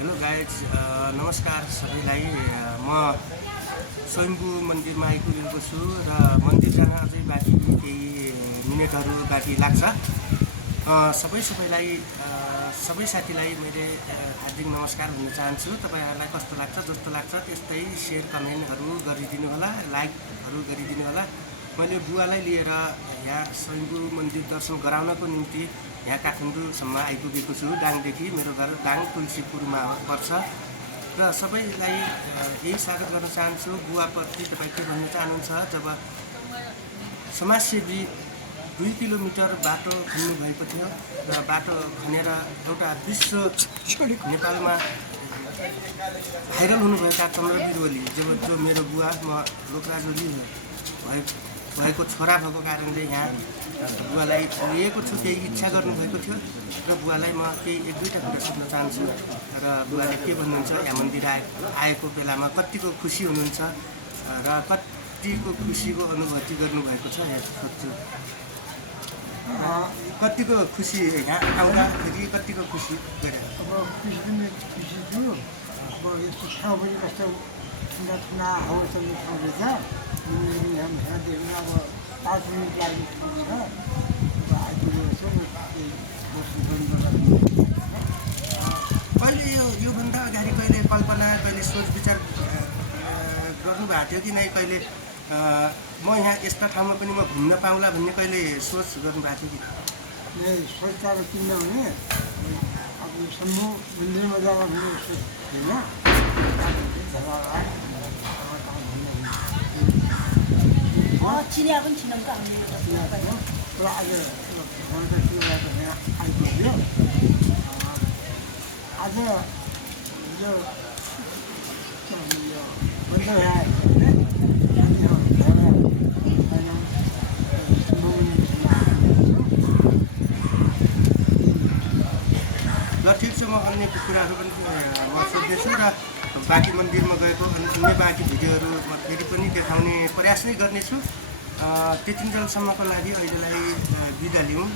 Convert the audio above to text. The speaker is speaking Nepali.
हेलो गाइज, नमस्कार सबैलाई। म स्वयम्भू मन्दिरमा आइपुगेको छु र मन्दिर जान अझै बाँकी केही मिनेटहरू बाँकी लाग्छ। सबैलाई सबै साथीलाई मैले हार्दिक नमस्कार भन्न चाहन्छु। तपाईँहरूलाई कस्तो लाग्छ, जस्तो लाग्छ त्यस्तै सेयर कमेन्टहरू गरिदिनु होला, लाइकहरू गरिदिनु होला। मैले बुवालाई लिएर यहाँ स्वयम्भू मन्दिर दर्शन गराउनको निम्ति यहाँ काठमाडौँसम्म आइपुगेको छु। डाङदेखि मेरो घर डाङ तुलसीपुरमा पर्छ र सबैलाई यही स्वागत गर्न चाहन्छु। बुवाप्रति तपाईँ के भन्न चाहनुहुन्छ? जब समाजसेवी 2 किलोमिटर बाटो खन्नु भएको थियो र बाटो खनेर एउटा विश्व नेपालमा भाइरल हुनुभएका चन्द्रवीर ओली जो मेरो बुवा, म लोकराज ओली भएको छोरा भएको कारणले यहाँ बुवालाई लिएको छु। केही इच्छा गर्नुभएको थियो र बुवालाई म केही 1-2टा कुरा सोध्न चाहन्छु र बुवाले के भन्नुहुन्छ, यहाँ मन्दिर आएको बेलामा कतिको खुसी हुनुहुन्छ र कतिको खुसीको अनुभूति गर्नुभएको छ यहाँ सोध्छु। कतिको खुसी यहाँ आउँदाखेरि कतिको खुसी गरेर? अब खुसी छु। अब यस्तो ठाउँ पनि कस्तो ठुला हावा चल्ने ठाउँ रहेछ। यहाँ देख्नु अब 5 मिनट लाग्ने ठाउँ छ। अब आइपुगेको छु। कहिले योभन्दा अगाडि कहिले कल्पना, कहिले सोच विचार गर्नुभएको थियो कि नै? कहिले म यहाँ यस्ता ठाउँमा पनि म घुम्न पाउँला भन्ने कहिले सोच गर्नुभएको थियो कि? सोच त अब किनभने अब शम्भु मन्दिरमा जाँदा भन्ने सोच होइन। चिनिया पनि छिनौँ त हामीले तर आज यहाँ आइपुग्यो। आज यो ल ठिक छ, म अन्य कुराहरू पनि म सोध्दैछु र बाँकी मन्दिरमा गएको अन्य बाँकी भिडियोहरू म फेरि पनि देखाउने प्रयास नै गर्नेछु। त्यतिन्जेलसम्मको लागि अहिलेलाई बिदा लिउँ।